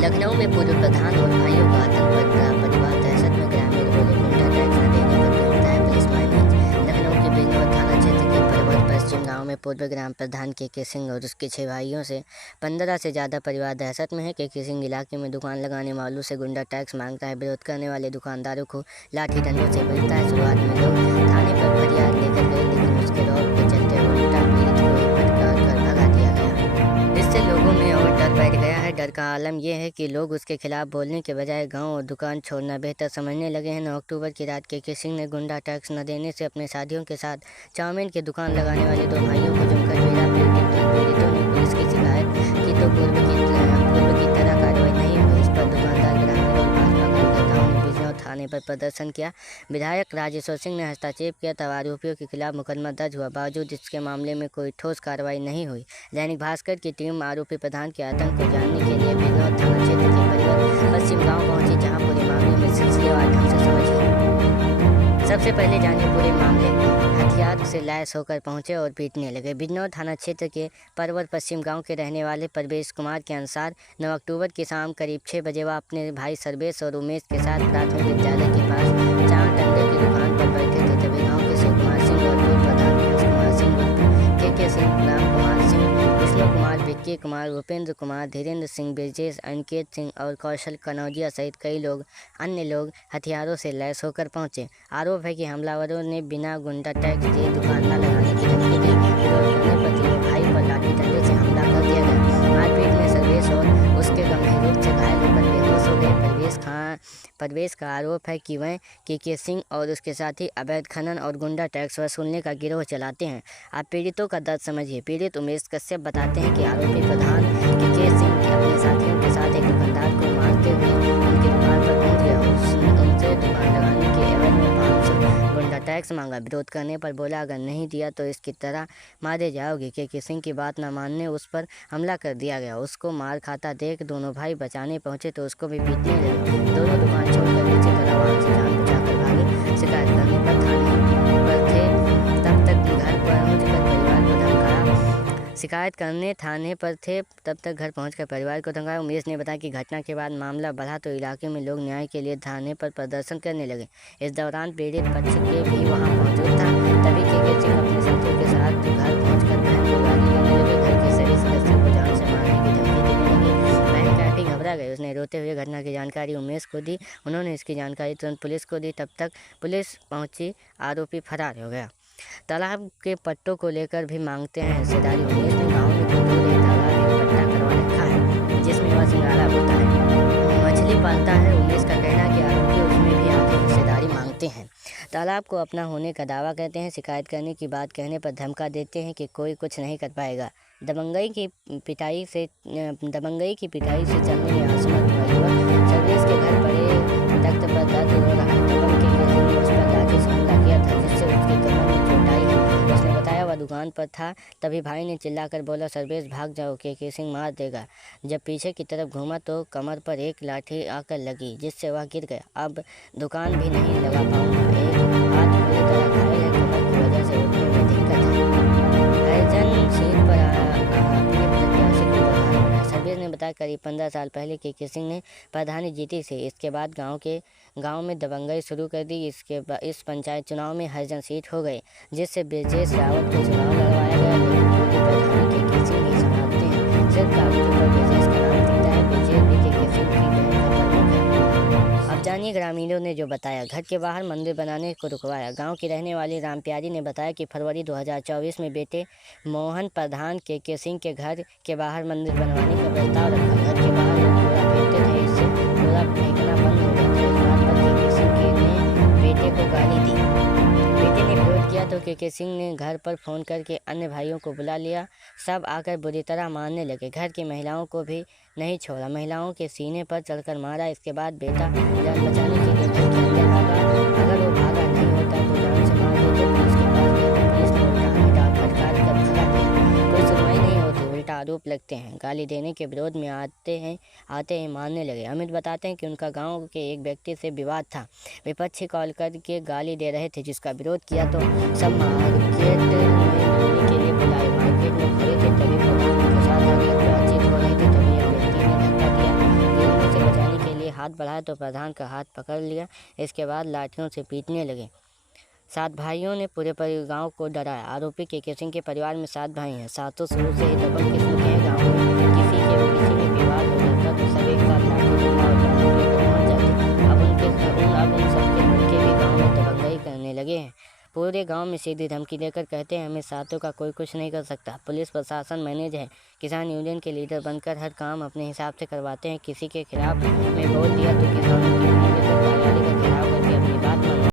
लखनऊ में पूर्व प्रधान और भाइयों का आतंक पर ग्राम परिवार दहशत में, ग्रामीण बोले गुंडा टैक्स न देने पर गिरफ्तार है पुलिस माइनेज। लखनऊ के बिजनौर थाना क्षेत्र के परवर पश्चिम गांव में पूर्व ग्राम प्रधान के सिंह और उसके 6 भाइयों से 15 से ज़्यादा परिवार दहशत में है। के सिंह इलाके में दुकान लगाने वालों से गुंडा टैक्स मांगता है। विरोध करने वाले दुकानदारों को लाठी डंडों से पीटता है। शुरुआत में लोग थाने पर फरियाद लेकर गए, लेकिन उसके रौब के चलते उल्टा पीड़ित को ही फटकार कर भगा दिया गया। इससे लोगों में और डर बैठ गया है। डर का आलम यह है कि लोग उसके खिलाफ बोलने के बजाय गांव और दुकान छोड़ना बेहतर समझने लगे हैं। 9 अक्टूबर की रात के सिंह ने गुंडा टैक्स न देने से अपने साथियों के साथ चाउमीन की दुकान लगाने वाले 2 भाइयों को जमकर पीड़ा। पीड़ितों ने पुलिस की शिकायत की तो पूर्व की तरह कार्रवाई नहीं हुई। इस पर दुकानदार, ग्रामीण और भाजपा कार्यकर्ताओं ने बिजनौर थाने पर प्रदर्शन किया। विधायक राजेश्वर सिंह ने हस्तक्षेप किया तब आरोपियों के खिलाफ मुकदमा दर्ज हुआ। बावजूद इसके मामले में कोई ठोस कार्रवाई नहीं हुई। दैनिक भास्कर की टीम आरोपी प्रधान के आतंक को जानने के लिए बिजनौर थाना क्षेत्र के परिवर पश्चिम गांव पहुंची, जहां पूरे मामले में सिलसिलेवार ढंग से समझी। सबसे पहले जानिए पूरे मामले। हथियार से लैस होकर पहुंचे और पीटने लगे। बिजनौर थाना क्षेत्र के परवर पश्चिम गांव के रहने वाले परवेश कुमार के अनुसार 9 अक्टूबर की शाम करीब 6 बजे वह अपने भाई सर्वेश और उमेश के साथ प्राथमिक विद्यालय के पास चाट अंडे की दुकान पर बैठे थे। तभी गाँव के शिव कुमार सिंह और पूर्व प्रधान कुमार सिंह, के सिंह, राम कुमार सिंह, विष्णु कुमार, विक्की कुमार, भूपेंद्र कुमार, धीरेन्द्र सिंह, ब्रजेश, अनिकेत सिंह और कौशल कनौजिया सहित कई अन्य लोग हथियारों से लैस होकर पहुंचे। आरोप है कि हमलावरों ने बिना गुंडा टैक्स दिए दुकान न लगाने की धमकी दी। विरोध करने पर तीनों भाई पर लाठी डंडे से हमला कर दिया गया। मारपीट में सर्वेश और उसके गंभीर रूप से घायल होकर बेहोश हो गए। परवेश का आरोप है कि वह के सिंह और उसके साथी अवैध खनन और गुंडा टैक्स वसूलने का गिरोह चलाते हैं। आप पीड़ितों का दर्द समझिए। पीड़ित उमेश कश्यप बताते हैं कि आरोपी प्रधान के सिंह के अपने साथियों के साथ एक दुकानदार को मारते हुए उनकी दुकान पर पहुंच गया और उनसे दुकान लगाने के एवज में 500 गुंडा टैक्स मांगा। विरोध करने पर बोला, अगर नहीं दिया तो इसकी तरह मारे जाओगे। के सिंह की बात न मानने उस पर हमला कर दिया गया। उसको मार खाता देख दोनों भाई बचाने पहुंचे तो उसको भी पीटने लगे। दोनों दुकान छोड़कर किसी तरह वहां से जान बचाकर भागे। शिकायत करने पर थाने पर थे तब तक घर पहुंचकर परिवार को धमकाया। शिकायत करने थाने पर थे तब तक घर पहुंचकर परिवार को धमकाया। उमेश ने बताया कि घटना के बाद मामला बढ़ा तो इलाके में लोग न्याय के लिए थाने पर प्रदर्शन करने लगे। इस दौरान पीड़ित पक्ष के भी वहां मौजूद था। तभी के सिंह अपने साथियों के साथ घर पहुंचकर बहन को गाली देने लगे। घर के सभी सदस्यों को जान से मारने की धमकी देने लगे। बहन काफी घबरा गई। उसने रोते हुए घटना की जानकारी उमेश को दी। उन्होंने इसकी जानकारी तुरंत पुलिस को दी। तब तक पुलिस पहुंची, आरोपी फरार हो गया। तालाब के पट्टों को लेकर भी मांगते हैं हिस्सेदारी। उमेश ने गाँव में कुछ दूर एक तालाब एक पट्टा करवा रखा है जिसमें वह सिंगाड़ा बोता है, मछली पालता है। उमेश का कहना है कि आरोपी उसमें भी आधी हिस्सेदारी मांगते हैं। तालाब को अपना होने का दावा करते हैं। शिकायत करने की बात कहने पर धमका देते हैं कि कोई कुछ नहीं कर पाएगा। दबंगई की पिटाई से चलने में असमर्थ हुआ युवक सर्वेश के घर पड़े तख्त पर दर्द हो रहा है। दबंग के सिंह ने उस पर लाठी से हमला किया था जिससे उसके कमर में चोट आई है। उसने बताया वह दुकान पर था। तभी भाई ने चिल्लाकर बोला, सर्वेश भाग जाओ, के सिंह मार देगा। जब पीछे की तरफ घूमा तो कमर पर एक लाठी आकर लगी जिससे वह गिर गया। अब दुकान भी नहीं लगा पाऊंगा। एक हाथ पूरी तरह घायल है। कमर की वजह से उठने में दिक्कत है। हरिजन सीट पर अपने प्रत्याशी को प्रधान बनाया। सर्वेश ने बताया करीब 15 साल पहले के सिंह ने प्रधानी जीती थी। इसके बाद गांव में दबंगई शुरू कर दी। इस पंचायत चुनाव में हरिजन सीट हो गई जिससे ब्रजेश रावत को चुनाव लड़वाया गया। लेकिन पूरी प्रधानी के सिंह ही संभालते हैं। सिर्फ कागजों पर ब्रजेश का नाम दिखता है। ब्रजेश भी के सिंह की बहन का प्रमुख है। अब जानिए ग्रामीणों ने जो बताया। घर के बाहर मंदिर बनाने को रुकवाया। गांव की रहने वाली रामप्यारी ने बताया कि फरवरी 2024 में बेटे मोहन प्रधान के सिंह के घर के बाहर मंदिर बनवाने का प्रस्ताव रखा। घर के बाहर लोग कूड़ा फेंकते थे, इससे कूड़ा फेंकना बंद हो गया था। इस बात पर के सिंह ने बेटे को गाली दी। बेटे ने विरोध किया तो के सिंह ने घर पर फोन करके अन्य भाइयों को बुला लिया। सब आकर बुरी तरह मारने लगे। घर की महिलाओं को भी नहीं छोड़ा, महिलाओं के सीने पर चढ़कर मारा। इसके बाद बेटा जान बचाने के लिए घर के अंदर भागा। अगर वो भागा नहीं होता तो जान से मार देते। पुलिस के पास गए तो पुलिस ने उल्टा हमें डांट फटकार कर भगा दिया। कोई सुनवाई नहीं होती, उल्टा आरोप लगते हैं। गाली देने के विरोध में आते ही मारने लगे। अमित बताते हैं कि उनका गाँव के एक व्यक्ति से विवाद था। विपक्षी कॉल करके गाली दे रहे थे जिसका विरोध किया तो सब मार्केट में मिलने के लिए बुलाए। मार्केट में खड़े थे तभी प्रधान उनके साथ आ गए। बातचीत हो रही थी तभी एक व्यक्ति ने धक्का दिया। हाथ बढ़ाया तो प्रधान का हाथ पकड़ लिया। इसके बाद लाठियों से पीटने लगे। 7 भाइयों ने पूरे गांव को डराया। आरोपी केके सिंह के परिवार में 7 भाई हैं। सातों शुरू से ही दबंग किस्म के हैं। गाँव में किसी में विवाद हो जाता तो सब एक साथ लाठी डंडा और चाकू लेकर पहुंच जाते। अब उन सबके लड़के भी गाँव में दबंगई करने लगे हैं। पूरे गांव में सीधी धमकी देकर कहते हैं हमें सातों का कोई कुछ नहीं कर सकता। पुलिस प्रशासन मैनेज है। किसान यूनियन के लीडर बनकर हर काम अपने हिसाब से करवाते हैं। किसी के खिलाफ में बोल दिया तो किसानों की भूमि लेकर कार्यालय का घेराव